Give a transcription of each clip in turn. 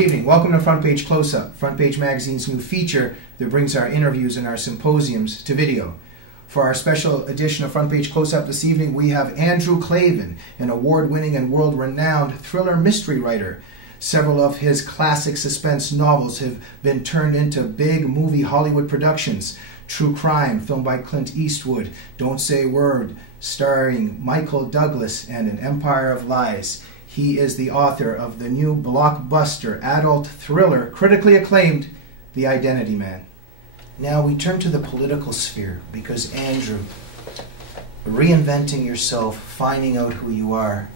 Good evening. Welcome to FrontPage Close-Up, FrontPage Magazine's new feature that brings our interviews and our symposiums to video. For our special edition of FrontPage Close-Up this evening, we have Andrew Klavan, an award-winning and world-renowned thriller mystery writer. Several of his classic suspense novels have been turned into big movie Hollywood productions. True Crime, filmed by Clint Eastwood, Don't Say a Word, starring Michael Douglas, and An Empire of Lies. He is the author of the new blockbuster adult thriller, critically acclaimed, The Identity Man. Now we turn to the political sphere because, Andrew, reinventing yourself, finding out who you are,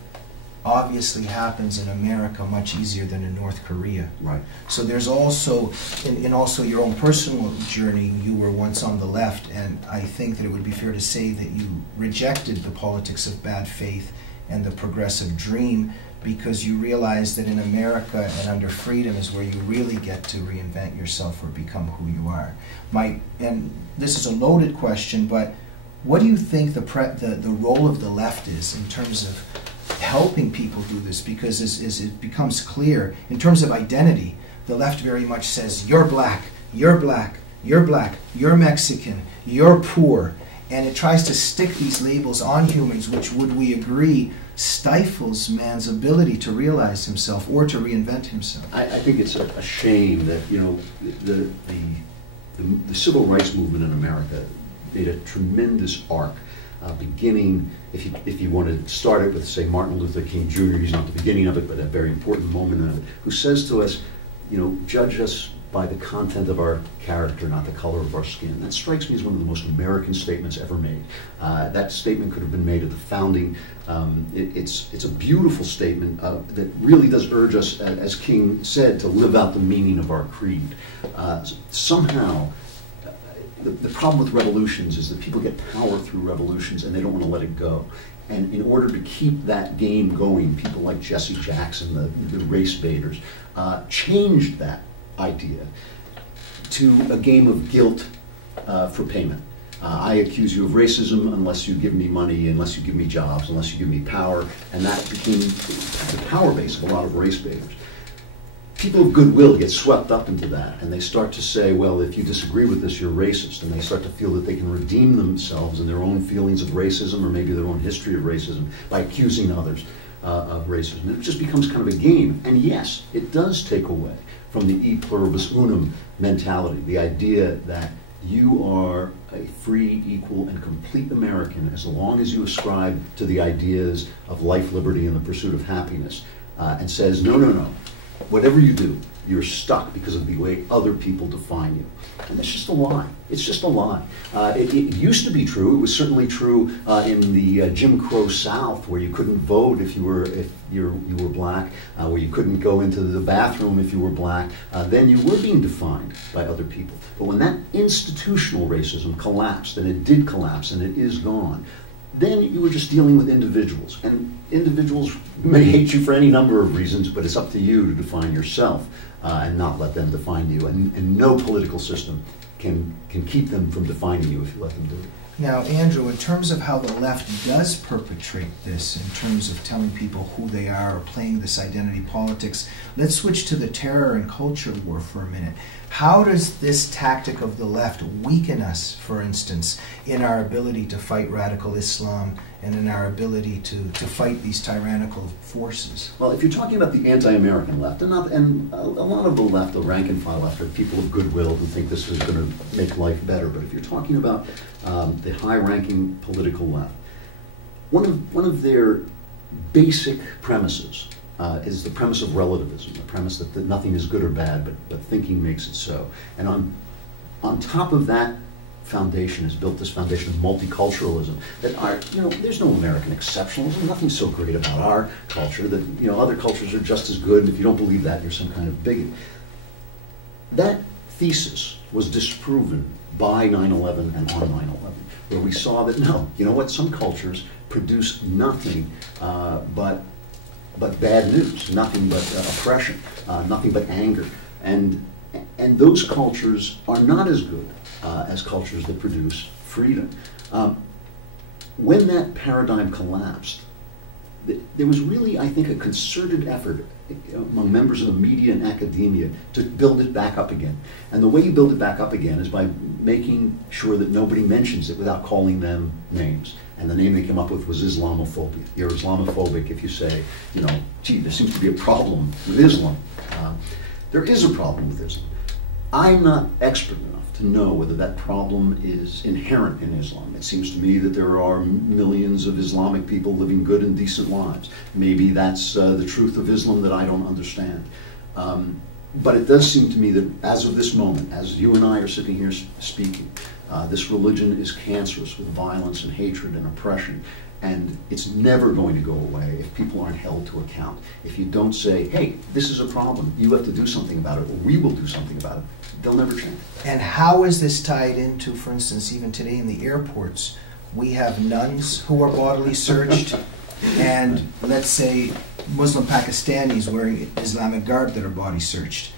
obviously happens in America much easier than in North Korea. Right. So there's also, in also your own personal journey, you were once on the left, and I think that it would be fair to say that you rejected the politics of bad faith and the progressive dream because you realized that in America and under freedom is where you really get to reinvent yourself or become who you are. And this is a loaded question, but what do you think the role of the left is in terms of helping people do this? Because as it becomes clear, in terms of identity, the left very much says, you're black, you're black, you're black, you're Mexican, you're poor. And it tries to stick these labels on humans, which, would we agree, stifles man's ability to realize himself or to reinvent himself. I think it's a shame that, you know, the civil rights movement in America made a tremendous arc, beginning, if you want to start it with, say, Martin Luther King Jr., he's not the beginning of it, but a very important moment of it, who says to us, you know, judge us by the content of our character, not the color of our skin. That strikes me as one of the most American statements ever made. That statement could have been made at the founding. It's a beautiful statement that really does urge us, as King said, to live out the meaning of our creed. Somehow, the problem with revolutions is that people get power through revolutions and they don't want to let it go. And in order to keep that game going, people like Jesse Jackson, the race baiters, changed that idea to a game of guilt for payment. I accuse you of racism unless you give me money, unless you give me jobs, unless you give me power, and that became the power base of a lot of race baiters. People of goodwill get swept up into that, and they start to say, well, if you disagree with this, you're racist, and they start to feel that they can redeem themselves and their own feelings of racism, or maybe their own history of racism, by accusing others of racism. It just becomes kind of a game, and yes, it does take away from the e pluribus unum mentality, the idea that you are a free, equal, and complete American as long as you ascribe to the ideas of life, liberty, and the pursuit of happiness, and says, no, no, no, whatever you do, you're stuck because of the way other people define you. And that's just a lie. It's just a lie. It used to be true. It was certainly true in the Jim Crow South, where you couldn't vote if you were black, where you couldn't go into the bathroom if you were black. Then you were being defined by other people. But when that institutional racism collapsed, and it did collapse, and it is gone, then you were just dealing with individuals. And individuals may hate you for any number of reasons, but it's up to you to define yourself and not let them define you. And no political system can keep them from defining you if you let them do it. Now, Andrew, in terms of how the left does perpetrate this, in terms of telling people who they are or playing this identity politics, let's switch to the terror and culture war for a minute. How does this tactic of the left weaken us, for instance, in our ability to fight radical Islam and in our ability to fight these tyrannical forces? Well, if you're talking about the anti-American left, and a lot of the left, the rank and file left, are people of goodwill who think this is going to make life better. But if you're talking about the high-ranking political left, one of their basic premises is the premise of relativism, the premise that nothing is good or bad, but thinking makes it so. And on top of that foundation is built this foundation of multiculturalism, that there's no American exceptionalism, nothing's so great about our culture, that other cultures are just as good, and if you don't believe that, you're some kind of bigot. That thesis was disproven by 9/11 and on 9/11, where we saw that no, you know what, some cultures produce nothing but bad news, nothing but oppression, nothing but anger, and those cultures are not as good as cultures that produce freedom. When that paradigm collapsed, there was really, I think, a concerted effort among members of the media and academia to build it back up again. And the way you build it back up again is by making sure that nobody mentions it without calling them names. And the name they came up with was Islamophobia. You're Islamophobic if you say, you know, gee, there seems to be a problem with Islam. There is a problem with Islam. I'm not expert enough to know whether that problem is inherent in Islam. It seems to me that there are millions of Islamic people living good and decent lives. Maybe that's the truth of Islam that I don't understand. But it does seem to me that as of this moment, as you and I are sitting here speaking, this religion is cancerous with violence and hatred and oppression. And it's never going to go away if people aren't held to account. If you don't say, hey, this is a problem, you have to do something about it, or we will do something about it, they'll never change. And how is this tied into, for instance, even today in the airports, we have nuns who are bodily searched, and let's say Muslim Pakistanis wearing Islamic garb that are body searched.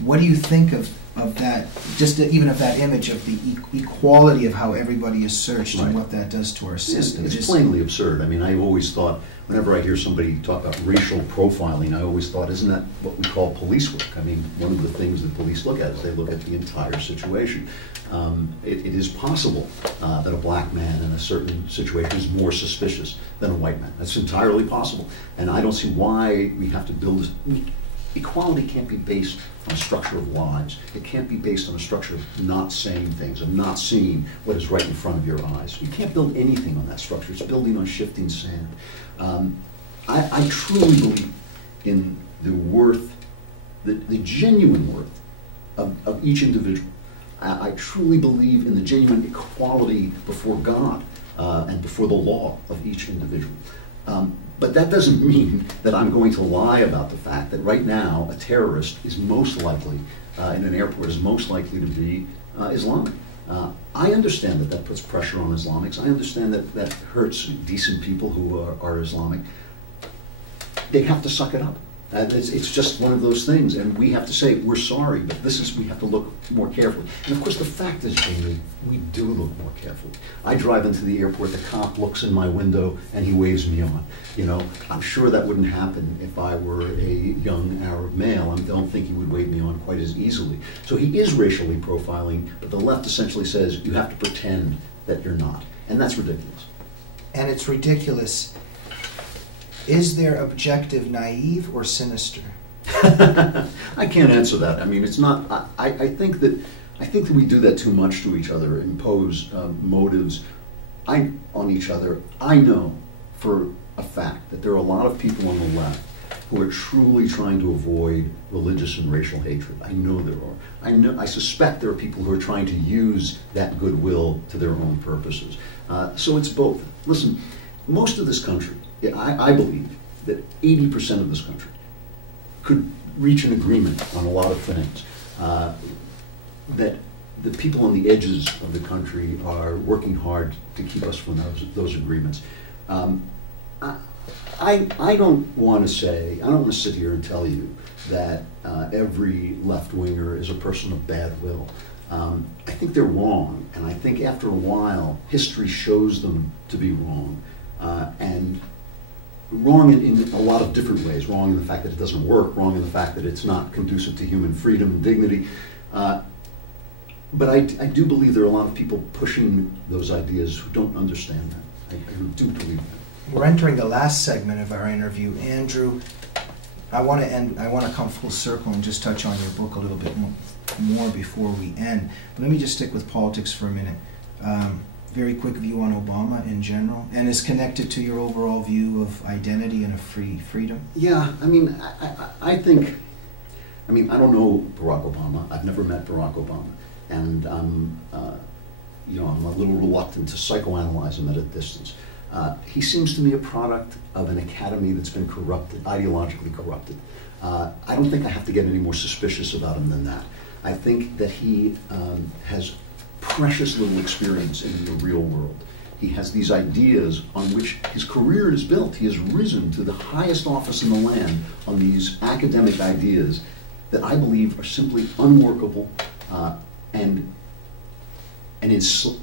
What do you think of that, just even of that image of the equality of how everybody is searched and what that does to our system? It's plainly absurd. I mean, I've always thought, whenever I hear somebody talk about racial profiling, I always thought, isn't that what we call police work? I mean, one of the things that police look at is they look at the entire situation. It is possible that a black man in a certain situation is more suspicious than a white man. That's entirely possible. And I don't see why we have to build this. Equality can't be based on a structure of lies. It can't be based on a structure of not saying things, of not seeing what is right in front of your eyes. You can't build anything on that structure. It's building on shifting sand. I truly believe in the worth, the genuine worth of each individual. I truly believe in the genuine equality before God and before the law of each individual. But that doesn't mean that I'm going to lie about the fact that right now a terrorist is most likely, in an airport, is most likely to be Islamic. I understand that that puts pressure on Islamics. I understand that that hurts decent people who are Islamic. They have to suck it up. It's just one of those things, and we have to say, we're sorry, but we have to look more carefully. And of course, the fact is, Jamie, we do look more carefully. I drive into the airport, the cop looks in my window, and he waves me on. You know, I'm sure that wouldn't happen if I were a young Arab male. I don't think he would wave me on quite as easily. So he is racially profiling, but the left essentially says, you have to pretend that you're not. And that's ridiculous. And it's ridiculous. Is their objective naive or sinister? I can't answer that. I mean, it's not. I think that we do that too much to each other, impose motives on each other. I know for a fact that there are a lot of people on the left who are truly trying to avoid religious and racial hatred. I know there are. I suspect there are people who are trying to use that goodwill to their own purposes. So it's both. Listen, most of this country, I believe that 80% of this country could reach an agreement on a lot of things. That the people on the edges of the country are working hard to keep us from those agreements. I don't want to say, I don't want to sit here and tell you that every left-winger is a person of bad will. I think they're wrong, and I think after a while, history shows them to be wrong. And wrong in a lot of different ways. Wrong in the fact that it doesn't work, wrong in the fact that it's not conducive to human freedom and dignity. But I do believe there are a lot of people pushing those ideas who don't understand that. I do believe that. We're entering the last segment of our interview. Andrew, I want to come full circle and just touch on your book a little bit more before we end. But let me just stick with politics for a minute. Very quick view on Obama in general, and is connected to your overall view of identity and of freedom? Yeah, I mean, I think, I mean, I don't know Barack Obama. I've never met Barack Obama. And you know, I'm a little reluctant to psychoanalyze him at a distance. He seems to me a product of an academy that's been corrupted, ideologically corrupted. I don't think I have to get any more suspicious about him than that. I think that he has precious little experience in the real world. He has these ideas on which his career is built. He has risen to the highest office in the land on these academic ideas that I believe are simply unworkable and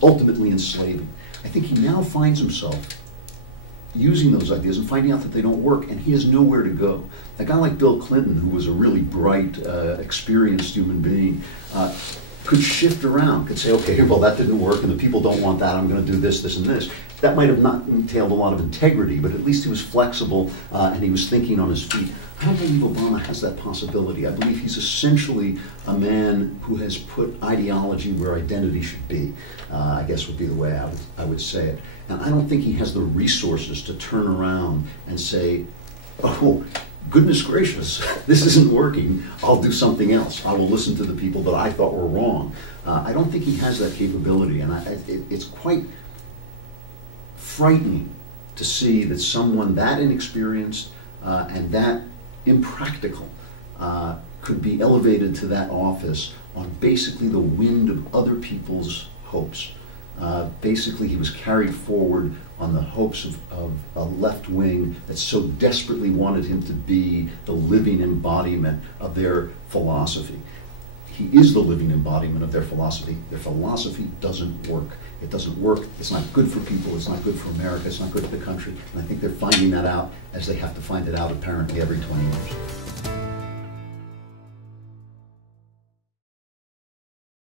ultimately enslaving. I think he now finds himself using those ideas and finding out that they don't work, and he has nowhere to go. A guy like Bill Clinton, who was a really bright, experienced human being, could shift around, could say, okay, well, that didn't work, and the people don't want that, I'm going to do this, this, and this. That might have not entailed a lot of integrity, but at least he was flexible, and he was thinking on his feet. I don't believe Obama has that possibility. I believe he's essentially a man who has put ideology where identity should be, I guess would be the way I would say it. And I don't think he has the resources to turn around and say, oh, goodness gracious, this isn't working, I'll do something else. I will listen to the people that I thought were wrong. I don't think he has that capability, and it's quite frightening to see that someone that inexperienced and that impractical could be elevated to that office on basically the wind of other people's hopes. Basically, he was carried forward on the hopes of a left wing that so desperately wanted him to be the living embodiment of their philosophy. He is the living embodiment of their philosophy. Their philosophy doesn't work. It doesn't work. It's not good for people. It's not good for America. It's not good for the country. And I think they're finding that out as they have to find it out apparently every 20 years.